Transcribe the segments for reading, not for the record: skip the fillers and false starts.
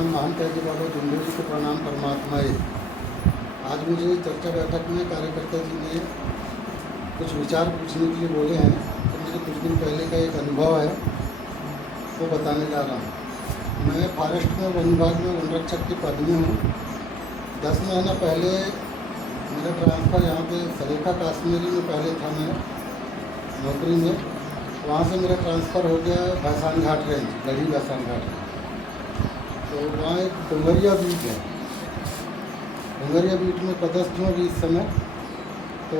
नाम महंत है बाबा जुम्बे जी को प्रणाम परमात्मा। आज मुझे चर्चा बैठक में कार्यकर्ता जी ने कुछ विचार पूछने के लिए बोले हैं, तो मुझे कुछ दिन पहले का एक अनुभव है वो बताने जा रहा हूँ। मैं फॉरेस्ट में वन विभाग में वन रक्षक के पद में हूँ। 10 महीना पहले मेरा ट्रांसफ़र यहाँ पे सलेखा कश्मीरी में पहले था मैं नौकरी में, वहाँ से मेरा ट्रांसफ़र हो गया भैसान घाट रेंज, गढ़ी भैसान घाट रेंज। तो वहाँ एक डोंगरिया बीट है, डोंगरिया बीट में पदस्थ हूँ अभी इस समय। तो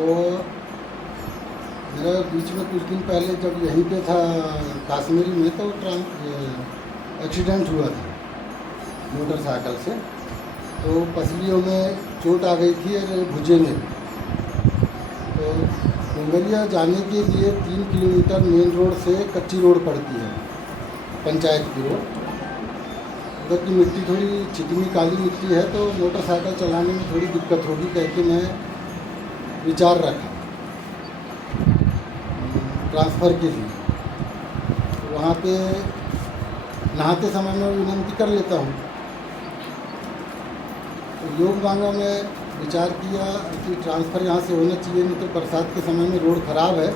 मेरा बीच में कुछ दिन पहले जब यहीं पे था कश्मीरी में, तो एक्सीडेंट हुआ था मोटरसाइकिल से। तो पसलियों में चोट आ गई थी और भुजे में। तो डोंगरिया जाने के लिए 3 किलोमीटर मेन रोड से कच्ची रोड पड़ती है, पंचायत की रोड। उधर की मिट्टी थोड़ी चिकनी काली मिट्टी है, तो मोटरसाइकिल चलाने में थोड़ी दिक्कत होगी कह के मैं विचार रखा ट्रांसफ़र के लिए। वहाँ पे नहाते समय मैं विनती कर लेता हूँ। तो योग मांगा, मैं विचार किया कि ट्रांसफ़र यहाँ से होना चाहिए, नहीं तो बरसात के समय में रोड ख़राब है,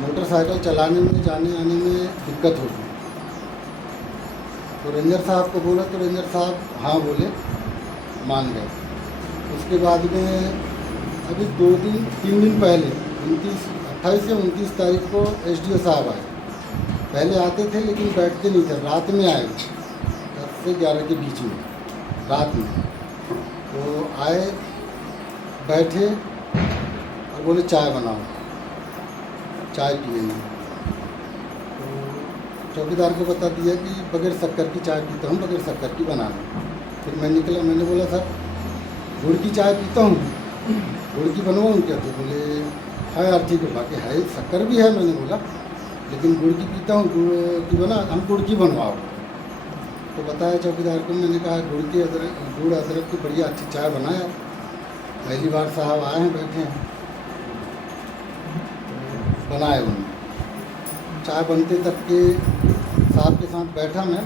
मोटरसाइकिल चलाने में जाने आने में दिक्कत होगी। तो रेंजर साहब को बोला, तो रेंजर साहब हाँ बोले, मान गए। उसके बाद में अभी 3 दिन पहले 28 या 29 तारीख को एसडीओ साहब आए। पहले आते थे लेकिन बैठते नहीं थे, रात में आए 10 से 11 के बीच में रात में। तो आए, बैठे और बोले चाय बनाओ, चाय पिएंगे। चौकीदार को बता दिया कि बगैर शक्कर की चाय पीता हूँ, बगैर शक्कर की बनाना। फिर मैं निकला, मैंने बोला सर गुड़ की चाय पीता हूँ, गुड़ की बनवाऊँ क्या? तो बोले हाँ यार ठीक है, बाकी है शक्कर भी है। मैंने बोला लेकिन गुड़ की पीता हूँ, गुड़ की बना, हम गुड़ की बनवाओ। तो बताया चौकीदार को, मैंने कहा गुड़ अदरक की बढ़िया अच्छी चाय बनाया। पहली बार साहब आए हैं, बैठे हैं, बनाए उन्होंने। चाय बनते तक के साहब के साथ बैठा मैं,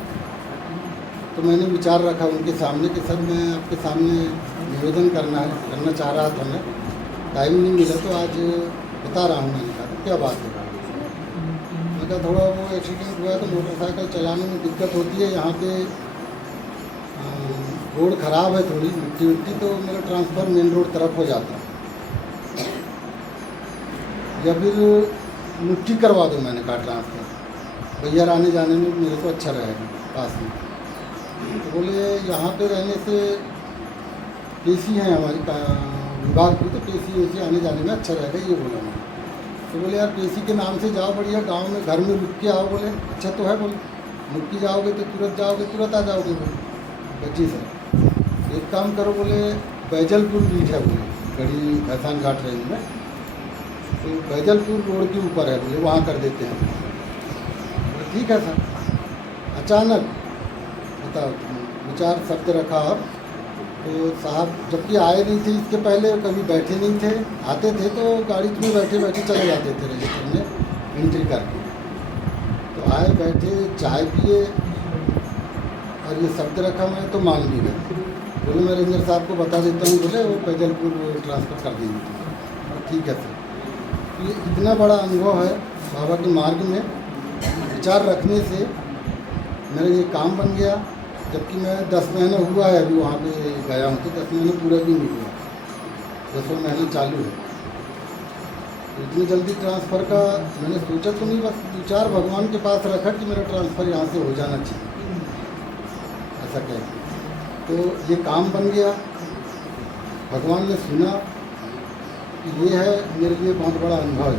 तो मैंने विचार रखा उनके सामने कि सर मैं आपके सामने निवेदन करना चाह रहा था। मैं टाइम नहीं मिला तो आज बता रहा हूँ। मैंने कहा तो क्या बात है? मैं कहा थोड़ा वो एक्सीडेंट हुआ तो मोटरसाइकिल चलाने में दिक्कत होती है, यहाँ पे रोड ख़राब है, थोड़ी मिट्टी, तो मेरा ट्रांसफ़र मेन रोड तरफ हो जाता है, या फिर मुट्ठी करवा दो। मैंने कहा ट्रांसफ़र भैया आने जाने में मेरे को अच्छा रहेगा पास में। तो बोले यहाँ पे रहने से केसी हैं हमारी विभाग की, तो केसी वैसी आने जाने में अच्छा रहेगा, ये बोला मैंने। तो बोले यार केसी के नाम से जाओ, बढ़िया गांव में घर में रुक के आओ। बोले अच्छा तो है, बोले रुक के जाओगे तो तुरंत जाओगे, तुरंत आ जाओगे। बोले जी सर, एक काम करो, बोले बैजलपुर बीट है, बोले गढ़ी भैसान घाट रेंज में, तो बैजलपुर रोड के ऊपर है, बोले वहाँ कर देते हैं। बोले ठीक है सर। अचानक बताओ, विचार शब्द रखा आप। तो साहब जबकि आए नहीं थे, इसके पहले कभी बैठे नहीं थे, आते थे तो गाड़ी में बैठे बैठे चले जाते थे रजिस्टर में एंट्री करके। तो आए, बैठे, चाय पिए और ये शब्द रखा मैं, तो मान भी गए। बोले मैं रेंजर साहब को बता देता हूँ, बोले वो बैजलपुर ट्रांसफ़र कर देंगे। ठीक है सर। ये इतना बड़ा अनुभव है बाबा के मार्ग में विचार रखने से मेरा ये काम बन गया। जबकि मैं 10 महीना हुआ है अभी वहाँ पे गया हूँ, तो 10 महीने पूरा भी नहीं हुआ, 10वां महीना चालू है। इतनी जल्दी ट्रांसफ़र का मैंने सोचा तो नहीं, बस विचार भगवान के पास रखा कि मेरा ट्रांसफ़र यहाँ से हो जाना चाहिए, ऐसा कह के। तो ये काम बन गया, भगवान ने सुना। ये है मेरे लिए बहुत बड़ा अनुभव है।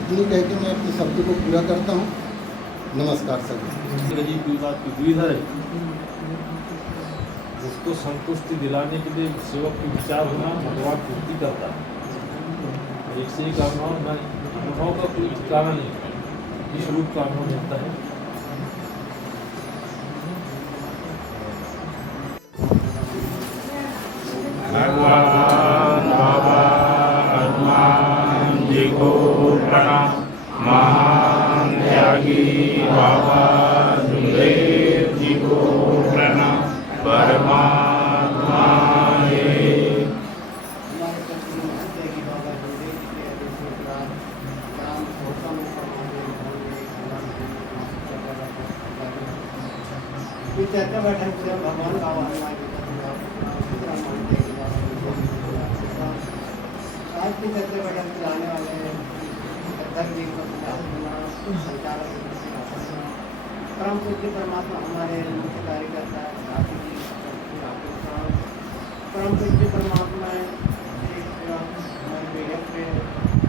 इतनी कह के मैं अपने शब्द को पूरा करता हूँ। नमस्कार सर। रही कोई बात की दुविधा है, उसको संतुष्टि दिलाने के लिए सेवक के विचार होना भगवान पूर्ति करता है। एक से एक अनुभव का कोई ठिकाना नहीं, इस रूप का अनुभव मिलता है। भगवान बाबा हनुमान जी को प्रणाम। महान त्यागी बाबा जुमदेव जी को प्रणाम। परमात्मा एक। हमारे प्रति महत्व है कि बाबा गुरुदेव जी के आदेश के खिलाफ ग्राम होता में समाज ये चर्चा बैठक जब भगवान बाबा हमारे आज की चर्चा बैठक में आने वाले अध्यक्ष जी संचालक परम पूज्य परमात्मा हमारे मुख्य कार्यकर्ता राशि जी परम पूज्य परमात्मा हमारे बेहद के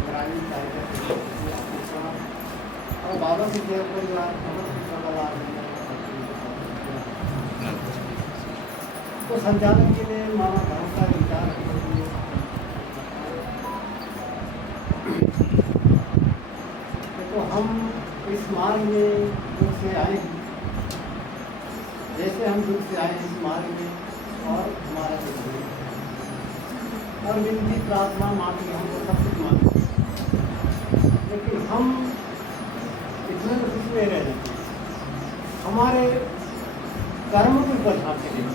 ग्रामीण कार्यकर्ता और बाबा के देव परिवार तो संचालन के लिए मामा धर्म का विचार तो हम इस मार्ग में दुख से आए जैसे हम दुख से आए इस मार्ग में और हमारा दुख है और विनती प्रार्थना मांगी हमको सब कुछ मांगे लेकिन हम इतने तो खुश में रह जाते हमारे कर्म को बढ़ाते हैं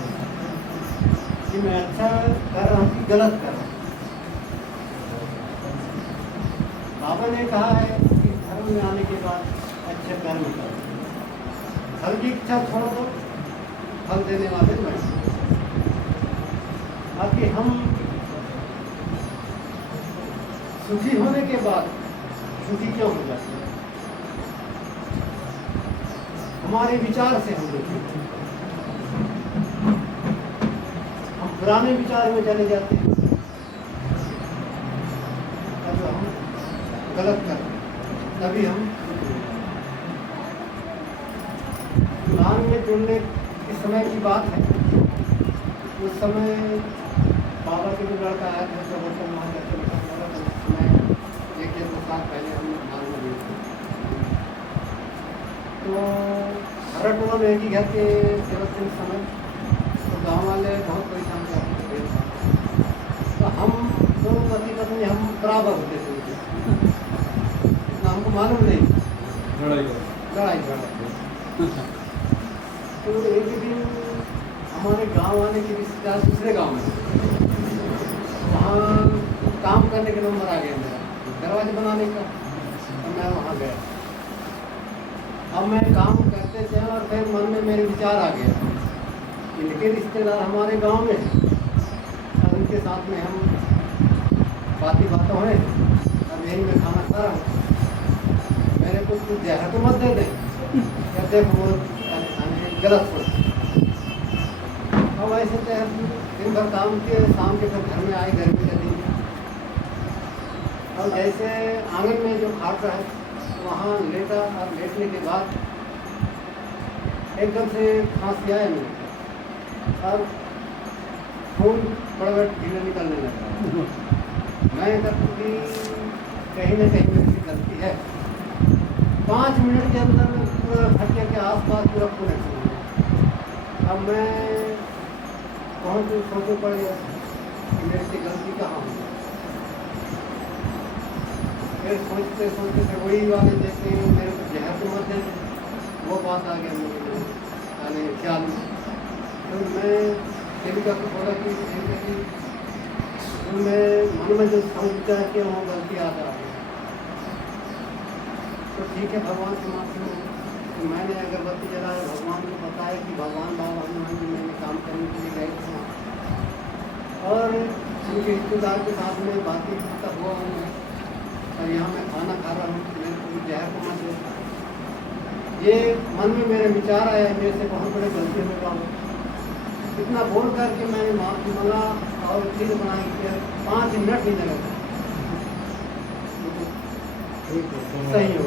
कि मैं अच्छा कर रहा हूँ कि गलत कर रहा हूँ। बाबा ने कहा है कि धर्म में आने के बाद अच्छे कर्म करो फल की इच्छा छोड़ दो फल देने वाले मैं बाकी हम सुखी होने के बाद सुखी क्यों हो जाते हैं हमारे विचार से हम दुखी पुराने विचार में चले जाते हैं तब हम गलत करते हैं तभी हम कुरान में जुड़ने के समय की बात है उस समय बाबा के भी लड़का आया था जब वहाँ जाते समय एक साल पहले हम कुरान में गए थे तो हरटोला में एक ही घर के सेवक के समय गाँव वाले बहुत परेशान करते थे तो हम दोनों पति पत्नी हम बराबर होते थे इतना हमको मालूम नहीं लड़ाई तो एक दिन हमारे गांव वाले के रिश्तेदार दूसरे गांव में वहाँ काम करने के नंबर आ गया मेरा दरवाजे बनाने का तो मैं वहाँ गया अब मैं काम करते थे और फिर मन में मेरे विचार आ गया इनके रिश्तेदार हमारे गांव में और उनके साथ में हम बातों हैं अब यही मैं खाना खा रहा हूँ मेरे को कुछ जहर तो मत दे दें या देखो वो गलत सोच अब ऐसे तो दिन भर काम किए शाम के फिर घर में आए गर्मी का दिन और जैसे आंगन में जो खाट रहा है वहाँ लेटा और लेटने के बाद एकदम से खांसी आया मेरे और खून बड़ा ढीला निकलने लगा मैं तब कि कहीं ना कहीं मेरी गलती है 5 मिनट के अंदर पूरा खटिया के आसपास पूरा खून ऐसे अब मैं कौन सी सोचो पड़ गया कि मेरे से गलती कहाँ हुई फिर सोचते सोचते फिर वही वाले जैसे मेरे को जहर तो मत देते वो बात आ गया मेरे यानी ख्याल में तो मैं देविका को बोला कि मैं मन में जो समझता है कि वहाँ गलती आता है तो ठीक है भगवान से माफी हो तो मैंने अगरबत्ती जलाया भगवान को बताया कि भगवान बाबा हनुमान जी मैंने काम करने के लिए गए थे और उनके रिश्तेदार के साथ में बातें तब हुआ हूँ और यहाँ मैं खाना खा रहा हूँ मेरे को जहर को मत देता ये मन में मेरे विचार आया मेरे से बहुत बड़ी गलती हो रहा हूँ इतना बोल करके मैंने माफी मांगा और चीज बनाई कि 5 मिनट ही लगा सही हो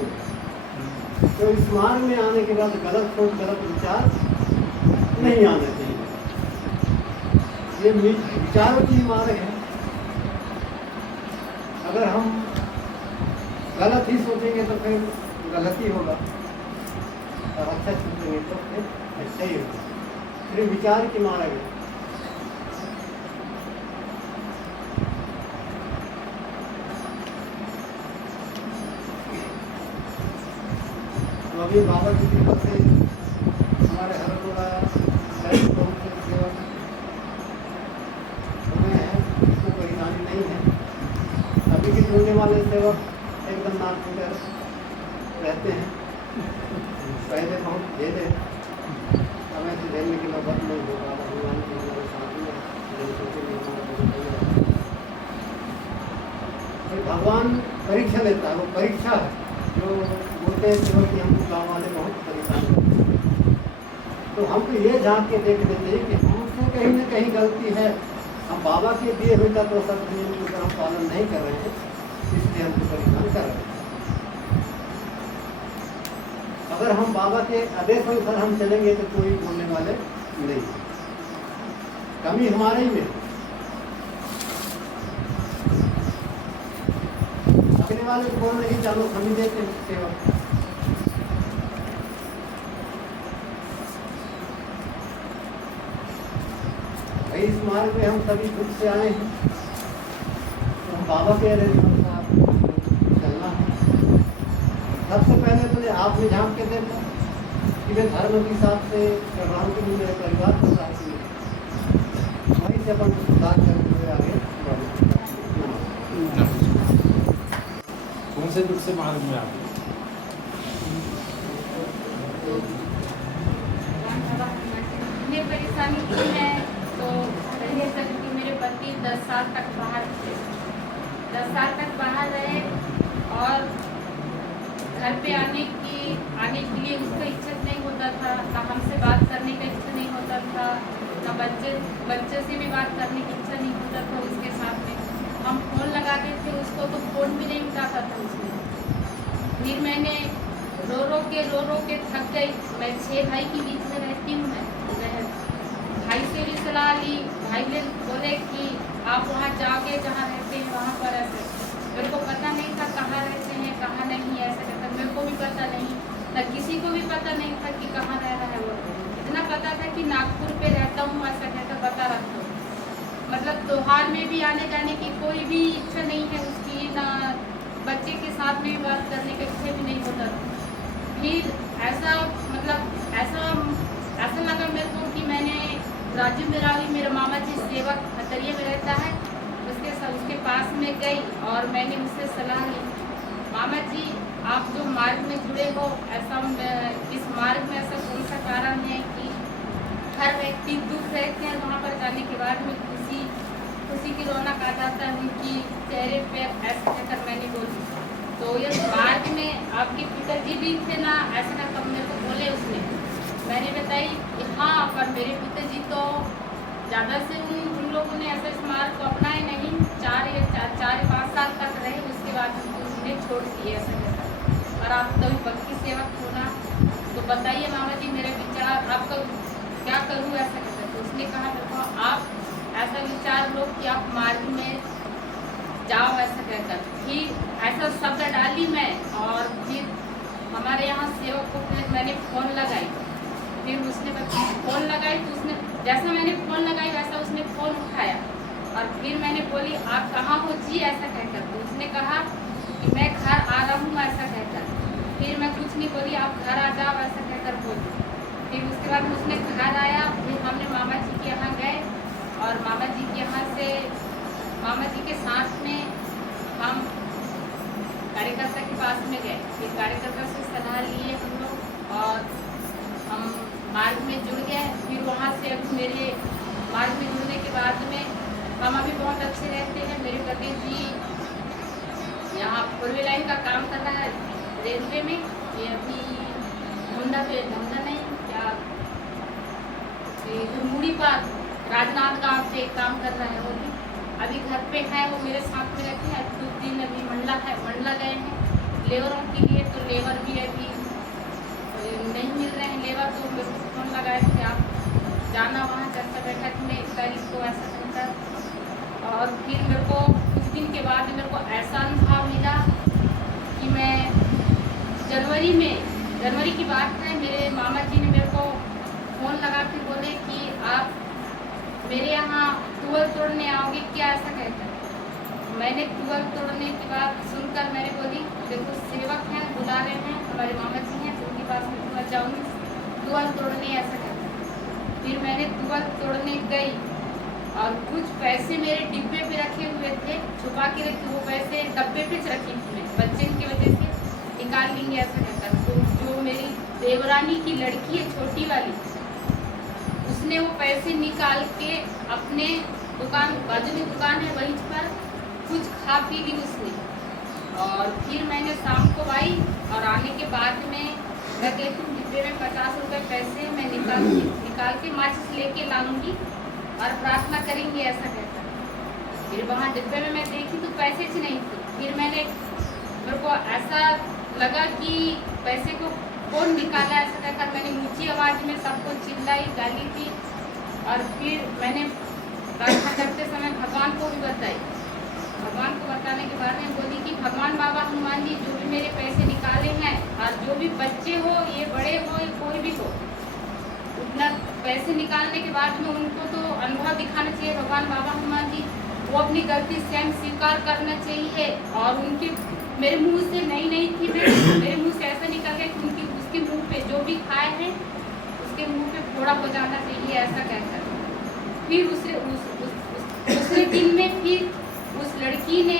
तो इस मार्ग में आने के बाद गलत सोच गलत विचार नहीं आना चाहिए ये विचारों की मार्ग है अगर हम गलत ही सोचेंगे तो फिर गलत ही होगा और अच्छा सोचेंगे तो फिर अच्छा ही होगा फिर विचार की मार्ग है तो अभी बाबा की कृपा से हमारे हरटोला बहुत से सेवा वाले सेवक एकदम नाक कर रहते हैं, पहले बहुत झेले, अब ऐसे झेलने की नौबत नहीं होगा। भगवान की हमारे साथ में भगवान परीक्षा लेता है, वो परीक्षा है जो बोलते हैं सेवक कि हमको गाँव वाले बहुत परेशान करते हैं। तो हमको ये जान के देखना चाहिए कि हमसे कहीं ना कहीं गलती है, हम बाबा के दिए हुए तत्व सब नियम को हम पालन नहीं कर रहे हैं, इसलिए हमको परेशान कर रहे हैं। अगर हम बाबा के आदेश अनुसार हम चलेंगे तो कोई बोलने वाले नहीं, कमी हमारे ही में। अपने वाले को बोल नहीं चलो हम ही देते सेवा। भाई इस मार्ग में हम सभी खुद से आए हैं, तो हम बाबा के अनुसार चलना है। सबसे पहले तो आप में झांक के देखो कि मैं धर्म के हिसाब से कर रहा हूँ कि मेरे परिवार को साथ में वहीं से अपन सुधार करते हुए आगे बढ़ना। कौन से दुख से मार्ग में आप? ये परेशानी की है तो पहले तक कि मेरे पति 10 साल तक बाहर थे, 10 साल तक बाहर रहे और घर पे आने के लिए उसका इच्छा नहीं होता था, ना हमसे बात करने का इच्छा नहीं होता था, ना बच्चे से भी बात करने की इच्छा नहीं होता था। उसके साथ में हम फ़ोन लगाते थे उसको तो फ़ोन भी नहीं उठाता था उसने। फिर मैंने रो रो के थक गई। मैं 6 भाई के बीच में रहती हूँ। मैं भाई से भी सलाह ली, भाई ने बोले कि आप वहाँ जाके जहाँ रहते हैं वहाँ पर ऐसे। मेरे को पता नहीं था कहाँ रहते हैं कहाँ नहीं, ऐसा कहता मेरे को भी पता नहीं था, किसी को भी पता नहीं था कि कहाँ रह रहा है वो। इतना पता था कि नागपुर पे रहता हूँ, ऐसा कहता बता रखता हूँ। मतलब त्योहार में भी आने जाने की कोई भी इच्छा नहीं है उसकी, ना बच्चे के साथ में भी बात करने का इच्छा भी नहीं होता था। फिर ऐसा लगा मेरे को कि मैंने राजू मेरावी, मेरा मामा जी सेवक खतरिया में रहता है, उसके पास में गई और मैंने उससे सलाह ली, मामा जी आप जो मार्ग में जुड़े हो, इस मार्ग में ऐसा कौन सा कारण है कि हर व्यक्ति दुख रहते हैं, वहाँ पर जाने के बाद में खुशी की रौनक आ जाता है उनकी चेहरे पे, ऐसा कहकर मैंने बोली। तो ये मार्ग में आपके पिताजी भी थे ना, ऐसा कहकर मेरे को बोले उसने। मैंने बताई कि हाँ, पर मेरे पिताजी तो ज़्यादा से उन लोगों ने ऐसा इस मार्ग को अपनाए नहीं, 4-5 साल तक रहे, उसके बाद उन्हें छोड़ दिए, ऐसा कहता। और आप तो भक्ति सेवक हो ना, तो बताइए मामा जी मेरे विचार, आपका क्या करूँ, ऐसा कहता। तो उसने कहा देखो आप ऐसा विचार लो कि आप मार्ग में जाओ, ऐसा कहकर। फिर ऐसा शब्द डाली मैं, और फिर हमारे यहाँ सेवक को फिर मैंने फ़ोन लगाई। फिर उसने फ़ोन लगाई तो उसने जैसा मैंने फ़ोन लगाई वैसा उसने फ़ोन उठाया। और फिर मैंने बोली आप कहाँ हो जी, ऐसा कहकर। तो उसने कहा कि मैं घर आ रहा हूँ, ऐसा कहकर। फिर मैं कुछ नहीं बोली, आप घर आ जाओ, ऐसा कहकर बोली। फिर उसके बाद उसने घर आया, फिर हमने मामा जी के यहाँ गए और मामा जी के यहाँ से मामा जी के साथ में हम कार्यकर्ता के पास में गए। फिर कार्यकर्ता से सलाह लिए हम लोग और हम मार्ग में जुड़ गए। फिर वहाँ से अब मेरे मार्ग में जुड़ने के बाद में मामा भी बहुत अच्छे रहते हैं। मेरे पति जी यहाँ पूर्वी लाइन का काम कर रहा है रेलवे में, ये अभी धंधा नहीं क्या मुड़ी पर राजनाथ गांव पे काम कर रहा है। वो भी अभी घर पे है, वो मेरे साथ में रहते हैं। कुछ दिन अभी मंडला गए हैं लेबरों के लिए, तो लेबर भी अभी नहीं मिल रहे हैं लेबर। तो मेरे को फ़ोन लगाया कि आप जाना वहाँ चर्चा बैठक में 1 तारीख को, ऐसा कहता। और फिर मेरे को कुछ दिन के बाद मेरे को ऐसा अनुभव मिला कि मैं जनवरी की बात है, मेरे मामा जी ने मेरे को फ़ोन लगा के बोले कि आप मेरे यहाँ टूअल तोड़ने आओगे क्या, ऐसा कहकर। मैंने टूअल तोड़ने की बात सुनकर मैंने बोली देखो सेवक हैं, बुला रहे हैं, हमारे मामा जी हैं, तो उनके पास में टूअल जाऊँगी टूअल तोड़ने, ऐसा कहकर। फिर मैंने टूअल तोड़ने गई और कुछ पैसे मेरे डिब्बे पे रखे हुए थे, छुपा के रखे, वो पैसे डब्बे पे रखी थी मैं, बच्चे की वजह से निकाल लेंगे ऐसा कहकर। तो जो मेरी देवरानी की लड़की है छोटी वाली, उसने वो पैसे निकाल के अपने दुकान, बाजू में दुकान है वहीं पर कुछ खा पी ली उसने। और फिर मैंने शाम को आई और आने के बाद में मैं कहती हूँ डिब्बे में 50 रुपये पैसे मैं निकाल के माचिस लेके लाऊंगी और प्रार्थना करेंगे ऐसा कहकर। फिर वहाँ डिब्बे में मैं देखी तो पैसे से नहीं थे। फिर मेरे को ऐसा लगा कि पैसे को कौन निकाला ऐसा कहकर मैंने ऊंची आवाज़ में सबको चिल्लाई, गाली दी। और फिर मैंने प्रार्थना करते समय भगवान को भी बताई। भगवान को बताने के बाद में बोली कि भगवान बाबा हनुमान जी जो भी मेरे पैसे निकाले हैं, और जो भी बच्चे हो, ये बड़े हो, ये कोई भी हो, उतना पैसे निकालने के बाद में उनको तो अनुभव दिखाना चाहिए भगवान बाबा हनुमान जी, वो अपनी गलती स्वयं स्वीकार करना चाहिए। और उनके मेरे मुंह से नहीं थी, मेरे मुंह से ऐसा निकल गया कि उनकी उसके मुंह पे जो भी खाए हैं उसके मुंह पे फोड़ा हो जाना चाहिए ऐसा कहकर। फिर दूसरे दिन में फिर उस लड़की ने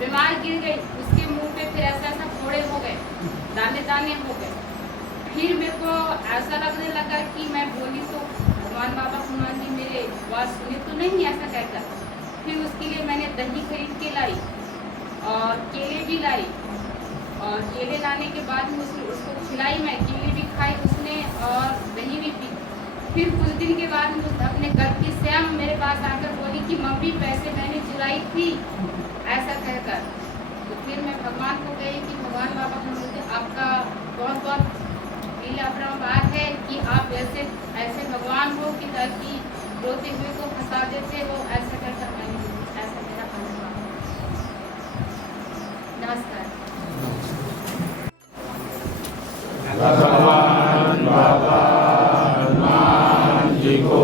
बीमार गिर गई, उसके मुंह पे फिर ऐसा फोड़े हो गए, दाने हो गए। फिर मेरे को ऐसा लगने लगा कि मैं बोली तो भगवान बाबा हनुमान जी मेरे बात सुने तो नहीं ऐसा कहकर। फिर उसके लिए मैंने दही खरीद के लाई और केले भी लाई, और केले लाने के बाद में उसको खिलाई, मैं केले भी खाई उसने और दही भी पी। फिर कुछ दिन के बाद अपने गलती स्वयं मेरे पास आकर बोली कि मम्मी पैसे मैंने चुराई थी ऐसा कहकर। तो फिर मैं भगवान को गई कि भगवान बाबा मुझे आपका बहुत बहुत लीला अपरंपार है कि आप ऐसे भगवान हो कि ताकि रोते हुए को फंसा देते हो ऐसा कहकर। मैंने ऐसा मेरा अनुभव। नमस्कार। भगवान बाबा हनुमान जी को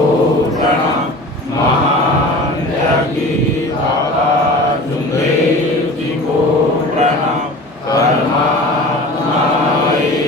प्रणाम। महान त्यागी बाबा जुमदेव जी को प्रणाम। परमात्मा एक।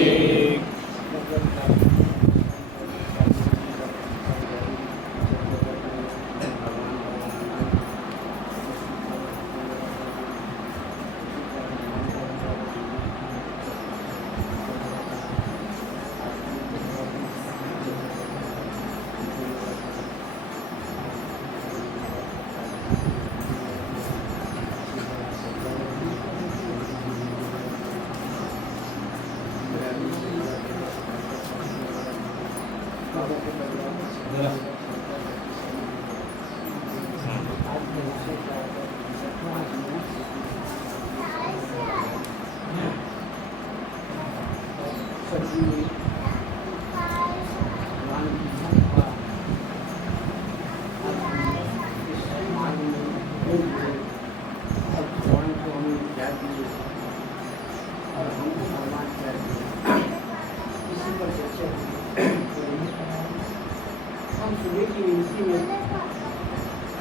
हम सुबह की विनती में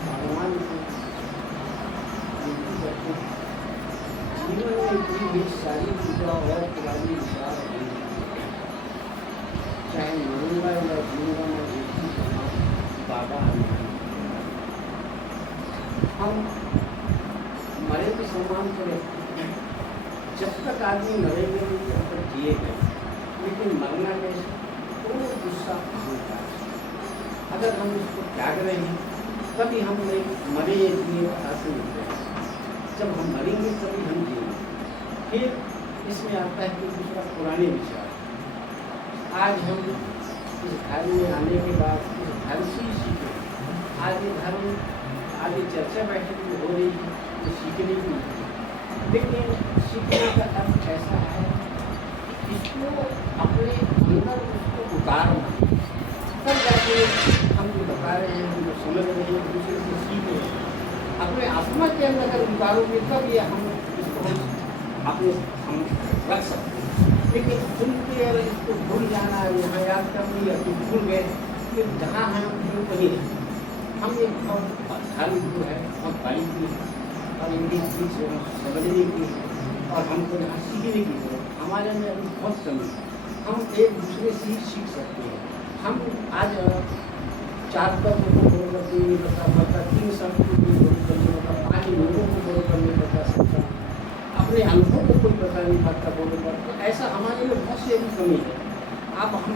भगवान को विनती करते हैं। जीवन में इतनी भी सारी पूजा और पुरानी विचार चाहे मरूंगा या जीऊंगा मैं विनती करना बाबा हनुमान। हम मरे के सम्मान करें, जब तक आदमी मरेंगे नहीं तब तक जिए गए, लेकिन मरना कैसे वो गुस्सा होता है। अगर हम उसको त्याग रहे हैं तभी हम मरे जिए हासिल होते हैं। जब हम मरेंगे तभी हम जिएंगे। फिर इसमें आता है कि दूसरा पुराने विचार। आज हम इस धर्म में आने के बाद इस धर्म से ही सीखे। आज ये धर्म आगे चर्चा बैठक में हो रही है तो सीखने की, लेकिन सीखने का अर्थ ऐसा है कि इसको अपने अंदर उसको उतारना, तब जाके हम जो बता रहे हैं, हम जो समझ रहे हैं, दूसरे से सीख रहे हैं। अपने आत्मा के अंदर अगर उतारोगे तब ये हम इसको अपने हम रख सकते हैं। लेकिन सुन के अगर इसको भूल जाना, यहाँ याद कर लिया तो भूल गए, फिर जहाँ हम फिर वहीं हैं। हम एक बहुत धर्म जो है बहुत बड़ी की है और इनकी चीज़ समझने की है और हमको यहाँ सीखने की है। हमारे में अभी बहुत कमी है। हम एक दूसरे से ही सीख सकते हैं। हम आज 4 तत्वों को मतलब कोई नहीं बता पाता, 3 साल को कोई बोल कर नहीं बता, 5 लोगों को बोल कर नहीं बता सकता, अपने अनुभव को कोई बता नहीं पाता बोले पर। तो ऐसा हमारे में बहुत सी अभी कमी है। आप हम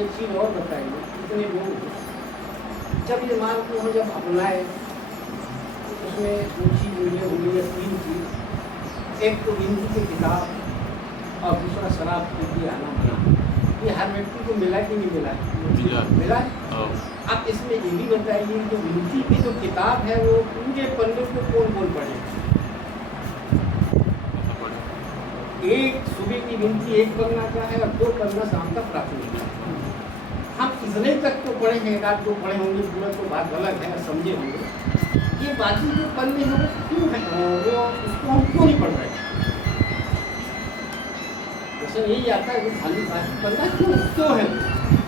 एक चीज़ और बताइए, इतने लोग जब ये मार्ग को हम जब अपनाए तो उसमें 2 चीज़ मुझे हुई है, 3 चीज़। एक तो हिंदी की किताब और दूसरा शराब पी आना बना। ये हर व्यक्ति को मिला कि नहीं मिला? मिला। आप इसमें ये भी बताइए जो हिंदी की जो किताब है वो पूरे पन्ने को कौन पढ़ेगा? एक सुबह की गिनती 1 पन्ना का है और 2 पन्ना शाम का प्राथमिक है। हम इतने तक तो पढ़े हैं, 1 आध 2 पढ़े होंगे, पूरा तो बात अलग है, समझे होंगे। ये बाकी जो पन्ने हैं वो क्यों है, वो उसको हम क्यों नहीं पढ़ रहे? जैसे यही आता है कि खाली बाकी पन्ना क्यों है,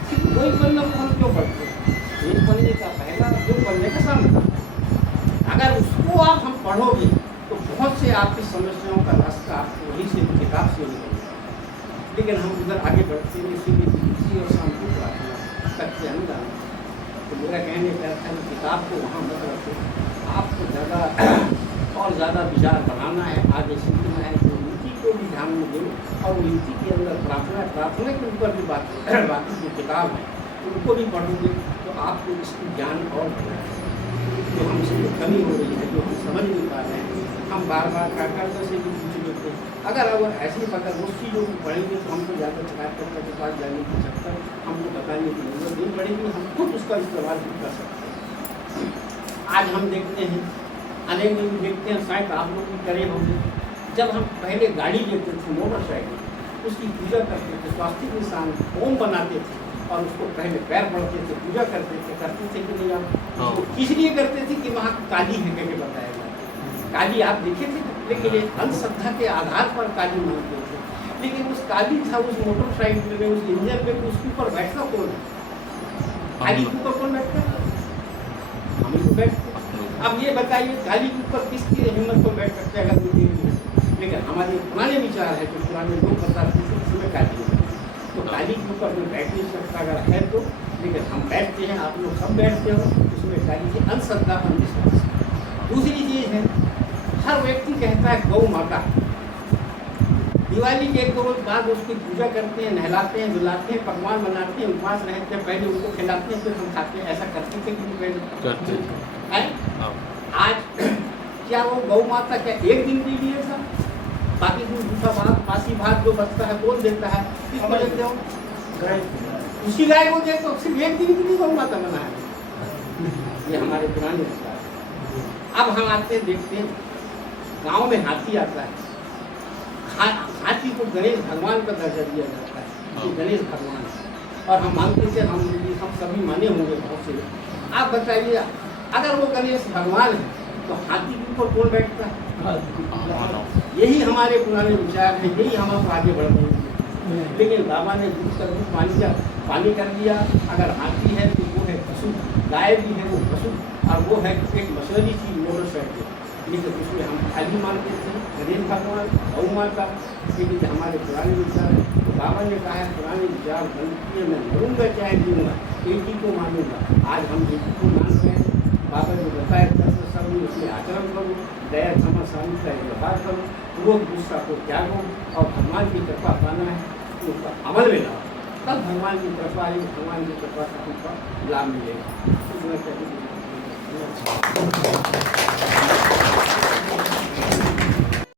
सिर्फ 2 पन्ना को हम क्यों पढ़ते हैं? 1 पन्ने का पहला 2 पन्ने का सामना, अगर उसको आप हम पढ़ोगे तो बहुत से आपकी समस्याओं का रास्ता आपको वहीं से किताब से निकलेगा। लेकिन हम उधर आगे बढ़ते हैं इसीलिए किसी और शांति प्रार्थना तक के अंदर। तो मेरा कहने का था कि किताब को वहाँ मत रखो, आपको ज़्यादा और ज़्यादा विचार बनाना है, आगे सीखना है, तो नीति को भी ध्यान में दो और नीति के अंदर प्रार्थना के ऊपर भी बाकी जो किताब है उनको भी पढ़ोगे तो आपको इसकी ज्ञान और बढ़ेगा। जो हमसे जो कमी हो रही है, जो हम समझ नहीं पा रहे हैं, हम बार काका से भी पूछ लेते हैं। अगर ऐसे पता उस चीज़ों को पढ़ेंगे तो हमको ज़्यादा चकाकर के पास जाने की सकता, हमको बताने की जरूरत नहीं पड़ेगी, हम खुद उसका इस्तेमाल भी कर सकते हैं। आज हम देखते हैं, अनेक लोग देखते हैं, शायद आप लोग भी करे होंगे, जब हम पहले गाड़ी लेते थे मोटरसाइकिल, उसकी पूजा करते थे, स्वास्तिक निशान ओम बनाते थे और उसको पहले पैर पड़ते थे, पूजा करते थे कि नहीं आप? इसलिए करते थे कि वहाँ काली है करके बताया जाता। काली आप देखे थे, लेकिन ये अंधश्रद्धा के आधार पर काली मानते थे। लेकिन उस काली था उस मोटरसाइकिल में, उस इंजन में, उसके ऊपर बैठता कौन है? काली के ऊपर कौन बैठता है? हम ही तो बैठते। अब ये बताइए काली के ऊपर किसकी हिम्मत को बैठ सकते हैं? अगर मुझे, लेकिन हमारे पुराने विचार है जो पुराने लोग बताते थे उसमें काली है, तो काली के ऊपर में बैठ नहीं सकता अगर है तो। लेकिन हम बैठते हैं, आप लोग सब बैठते हो, उसमें काली की अंधश्रद्धा, अंधविश्वास। दूसरी चीज़ है, हर व्यक्ति कहता है गौ माता। दिवाली के 1-2 रोज बाद उसकी पूजा करते हैं, नहलाते हैं, धुलाते हैं, पकवान बनाते हैं, उपवास रहते हैं, पहले उनको खिलाते हैं फिर हम खाते हैं। ऐसा करते थे कि नहीं पहले? करते हैं। आज क्या वो गौ माता क्या 1 दिन के लिए था? बाकी दिन दूसरा भाग, बासी भाग जो बचता है कौन देता है? किसको देते हो? गाय। उसी गाय को देते हो, सिर्फ 1 दिन के लिए गौ माता बना है। ये हमारे पुराने विचार है। अब हम आते हैं, देखते हैं गाँव में हाथी आता है, हाथी को गणेश भगवान का दर्जा दिया जाता है कि गणेश भगवान है। और हम मानते थे, हम सभी माने होंगे बहुत से। आप बताइए अगर वो गणेश भगवान है तो हाथी के ऊपर कौन बैठता है? यही हमारे पुराने विचार हैं, यही हमको आगे बढ़ रहे हैं। लेकिन बाबा ने दूध कर पानी कर दिया। अगर हाथी है तो वो है पशु, गाय भी है वो पशु, और वो है एक मछली चीज मोटरसाइकिल। लेकिन उसमें हम खाली मानते थे गणेश भगवान, गौ माता। लेकिन हमारे पुराने विचार है, तो बाबा ने कहा है पुराने विचार बंद किए, मैं मरूँगा चाहे जीऊँगा, एक ही को मानूंगा। आज हम एक ही को मान रहे हैं। बाबा ने बताया दस सब उसमें आचरण करो, दया क्षमा शांति का व्यवहार करो, क्रोध गुस्सा को त्यागो और भगवान की कृपा पाना है तो उसका अमल में लाओ, तब भगवान की कृपा आएगी, भगवान की कृपा से हमको लाभ मिलेगा।